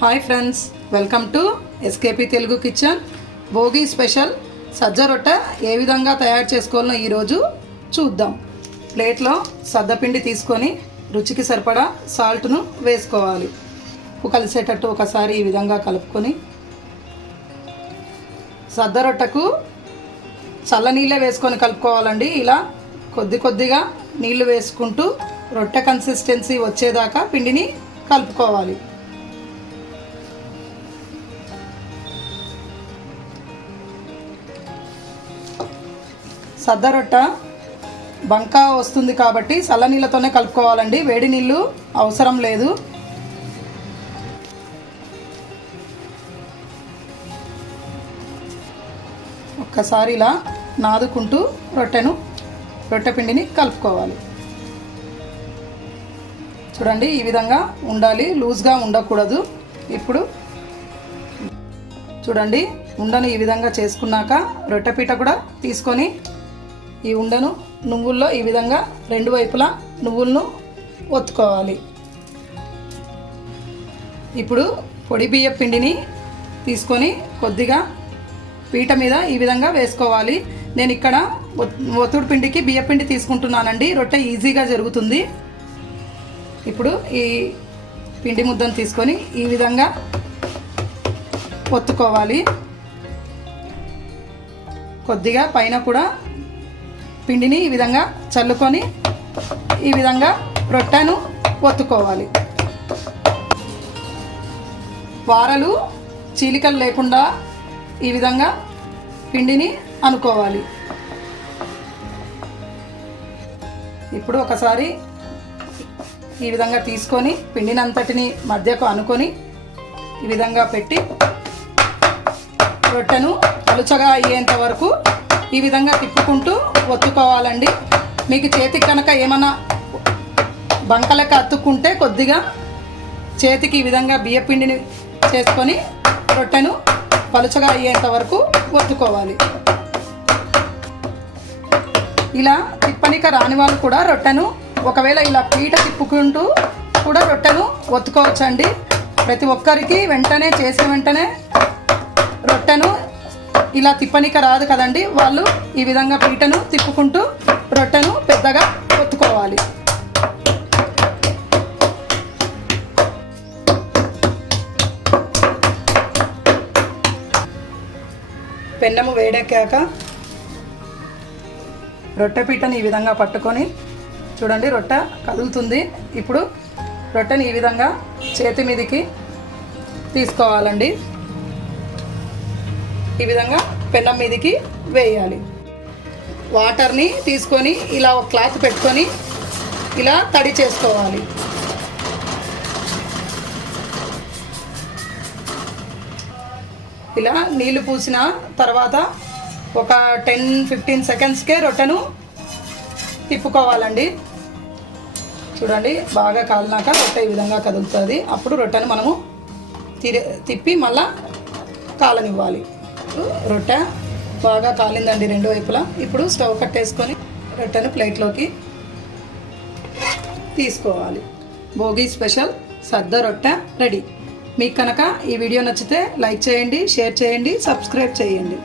Hi friends welcome to SKP Telugu kitchen Bhogi special సజ్జ రొట్టె ఏ విధంగా తయారు చేసుకోవాలో ఈరోజు చూద్దాం. ప్లేట్లో సద్దపిండి తీసుకొని రుచికి సరిపడా సాల్ట్ను వేసుకోవాలి. ఉప్పు కలిసేటట్టు ఒకసారి ఈ విధంగా కలుపుకొని సద్ద రొట్టెకు చల్లనీళ్ళే వేసుకొని కలుపుకోవాలండి. ఇలా కొద్ది కొద్దిగా నీళ్ళు వేసుకుంటూ రొట్టె కన్సిస్టెన్సీ వచ్చేదాకా పిండిని కలుపుకోవాలి. సద్ద రొట్ట బంక వస్తుంది కాబట్టి చల్లనీళ్ళతోనే కలుపుకోవాలండి. వేడి నీళ్ళు అవసరం లేదు. ఒక్కసారి ఇలా నాదుకుంటూ రొట్టెను రొట్టె పిండిని కలుపుకోవాలి. చూడండి ఈ విధంగా ఉండాలి. లూజ్గా ఉండకూడదు. ఇప్పుడు చూడండి ఉండను ఈ విధంగా చేసుకున్నాక రొట్టెపీట కూడా తీసుకొని ఈ ఉండను నువ్వుల్లో ఈ విధంగా రెండు వైపులా నువ్వులను ఒత్తుకోవాలి. ఇప్పుడు పొడి బియ్య పిండిని తీసుకొని కొద్దిగా పీట మీద ఈ విధంగా వేసుకోవాలి. నేను ఇక్కడ ఒత్- ఒత్తుడు పిండికి బియ్య పిండి తీసుకుంటున్నానండి. రొట్టె ఈజీగా జరుగుతుంది. ఇప్పుడు ఈ పిండి ముద్దను తీసుకొని ఈ విధంగా ఒత్తుకోవాలి. కొద్దిగా పైన కూడా పిండిని ఈ విధంగా చల్లుకొని ఈ విధంగా రొట్టెను ఒత్తుకోవాలి. వారలు చీలికలు లేకుండా ఈ విధంగా పిండిని అనుకోవాలి. ఇప్పుడు ఒకసారి ఈ విధంగా తీసుకొని పిండినంతటిని మధ్యకు అనుకొని ఈ విధంగా పెట్టి రొట్టెను పలుచగా అయ్యేంత వరకు ఈ విధంగా తిప్పుకుంటూ ఒత్తుకోవాలండి. మీకు చేతికి కనుక ఏమైనా బంకలకి అతుక్కుంటే కొద్దిగా చేతికి ఈ విధంగా బియ్యపిండిని చేసుకొని రొట్టెను పలుచగా అయ్యేంత వరకు ఒత్తుకోవాలి. ఇలా తిప్పనిక రాని వాళ్ళు కూడా రొట్టెను ఒకవేళ ఇలా పీట తిప్పుకుంటూ కూడా రొట్టెను ఒత్తుకోవచ్చండి. ప్రతి ఒక్కరికి వెంటనే చేసిన వెంటనే రొట్టెను ఇలా తిప్పనిక రాదు కదండి. వాళ్ళు ఈ విధంగా పీటను తిప్పుకుంటూ రొట్టెను పెద్దగా ఒత్తుకోవాలి పెన్నము వేడెక్కాక రొట్టె పీటని ఈ విధంగా పట్టుకొని చూడండి రొట్టె కదులుతుంది. ఇప్పుడు రొట్టెని ఈ విధంగా చేతి మీదికి తీసుకోవాలండి. ఈ విధంగా పెన్నం మీదికి వేయాలి. వాటర్ని తీసుకొని ఇలా ఒక క్లాత్ పెట్టుకొని ఇలా తడి చేసుకోవాలి. ఇలా నీళ్ళు పూసిన తర్వాత ఒక టెన్ ఫిఫ్టీన్ సెకండ్స్కే రొట్టెను తిప్పుకోవాలండి. చూడండి బాగా కాలినాక రొట్టె ఈ విధంగా కదులుతుంది. అప్పుడు రొట్టెను మనము తిరి తిప్పి మళ్ళా కాలనివ్వాలి. ఇప్పుడు రొట్టె బాగా కాలిందండి రెండు వైపులా. ఇప్పుడు స్టవ్ కట్టేసుకొని రొట్టెను ప్లేట్లోకి తీసుకోవాలి. భోగి స్పెషల్ సద్ద రొట్టె రెడీ. మీకు కనుక ఈ వీడియో నచ్చితే లైక్ చేయండి షేర్ చేయండి సబ్స్క్రైబ్ చేయండి.